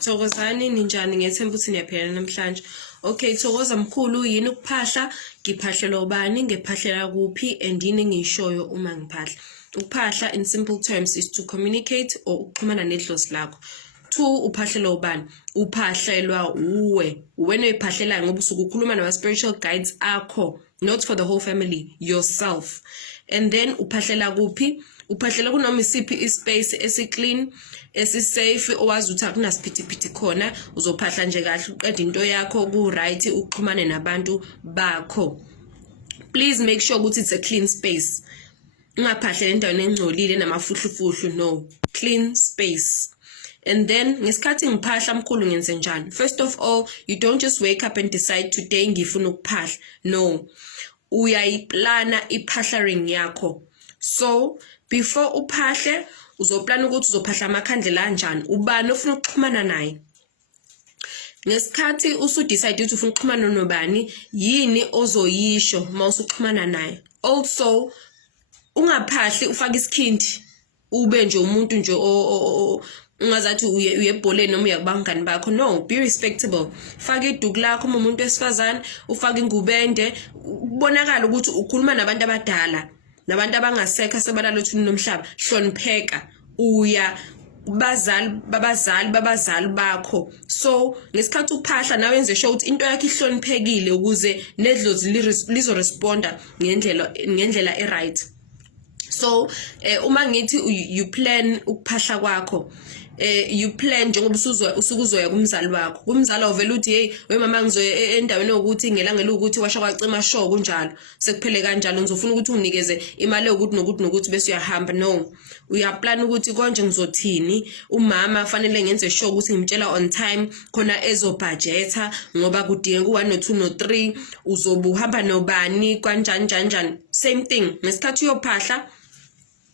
Thokozani ninjani ngethemba ukuthi niyaphila namhlanje. Okay, Thokoza mkhulu yini ukuphahla? Ngiphahlela ubani, ngiphahlela kuphi and yini ngishoyo uma ngiphahla. Ukuphahla in simple terms is to communicate or ukuxhumana nedlozi lakho. 2 uphahlela ubani? Uphahlelwa uwe. Wena uyiphahlela ngoba usuke ukhuluma nama spiritual guides akho, not for the whole family, yourself. And then uphahlela kuphi? Uphahlela kunoma isiphi ispace esiclean, esisafe, owazi ukuthi akunasiphithiphithi khona, uzophahla nje kahle uqeda into yakho ku right, uxhumane nabantu bakho. Please make sure ukuthi it's a clean space. Ungaphahlela endaweni engcolile namafuhlufuhlu, no. Clean space. And then ngesikhathi ngiphahla mkhulu ngenze njani? First of all, you don't just wake up and decide today ngifuna ukuphahla. No. Uyayiplana iphahla ring yakho. So, before uphahle, uzoplana ukuthi uzophahla amakhandlela kanjani, ubani ofuna ukuxhumana naye. Ngesikhathi usudecide ukuthi ufuna ukuxhumana nobani, yini ozoyisho mawusuxhumana naye. Also, ungaphahli ufaka isikhindi, ube nje umuntu nje ungazathi uyebholeni noma uyakubangani bakho. No, be respectable. Faka iduku lakho uma umuntu wesifazane, ufaka ingubende, ubonakala ukuthi ukhuluma nabantu abadala. Nabantu abangasekho sebalala uthini nomhlaba, hlonipheka, uya babazali bakho. So ngesikhathi uphahla nawe wenze sure ukuthi into yakho ihloniphekile ukuze nedlozi lizo responda ngendlela right. So uma ngithi you plan ukuphahla kwakho, you plan njengoba usukuzoya kumzali wakho. Kumzali ovela uthi hey wemama ngizoya endaweni ukuthi ngelangela ukuthi washa kwacima show kunjalo sekuphele kanjalo ngizofuna ukuthi unginikeze imali ukuthi nokuthi bese uyahamba. No, uyaplan ukuthi konje ngizothini. Umama fanele ngenze sure ukuthi ngimtshela on time khona ezobudgeta ngoba kudinga ku 1 no 2 no 3 uzobuhamba nobani kanjani. Same thing ngesikhathi uyophahla,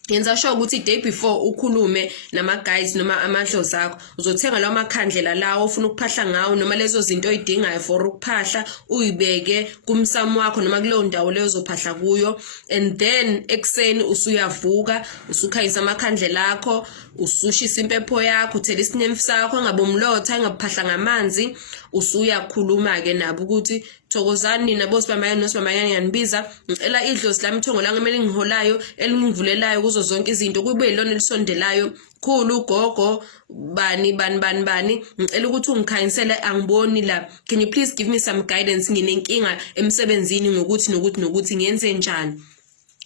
yenza sure ukuthi day before ukhulume nama guys noma amadlozi akho, uzothenga lawo makhandlela lawo ufuna ukuphahla ngawo noma lezo zinto oyidingayo for ukuphahla, uyibeke kumsamo wakho noma kuleyo ndawo leyo uzophahla kuyo. And then ekseni usuyavuka, usukhayisa amakhandlela akho, usushisa impepho yakho, uthela isinyemfu sakho, ngabomlotha ngaphahla ngamanzi, usuyakhuluma ke nabo ukuthi Thokozani nabo sibamayani nosibamayani yanibiza, ngicela idlozi lami ithongo lami emele ngiholayo elingivulelayo kuzo zonke izinto, kube yilona elisondelayo khulu gogo bani ngicela ukuthi ungikhanyisele, angiboni la, can you please give me some guidance, nginenkinga emsebenzini ngokuthi ngiyenze njani.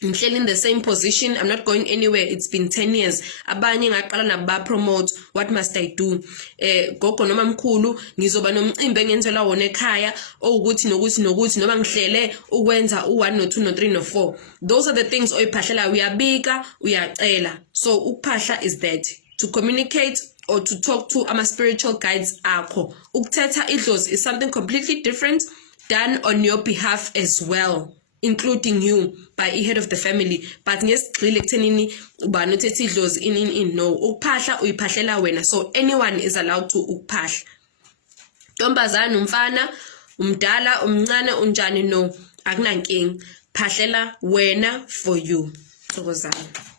I'm still in the same position. I'm not going anywhere. It's been 10 years. Abanye ngaqala naba promote. What must I do? Gogo noma mkhulu ngizoba nomcimbi engenzelwa wona ekhaya ukuthi noma ngihlele ukwenza u1 no 2 no 3 no 4. Those are the things oyiphahlela, uyabika, uyacela. So ukuphahla is that to communicate or to talk to ama spiritual guides akho. Ukuthetha idlozi is something completely different, done on your behalf as well, including you by a head of the family. But ngesigxile ekuthenini ubani uthethe idlozi in no, ukuphahla uyiphahlela wena. So anyone is allowed to ukuphahla. Ntombazana, umfana, umdala, umncane, unjani, no, akunankinga. Phahlela wena for you. Thokozani.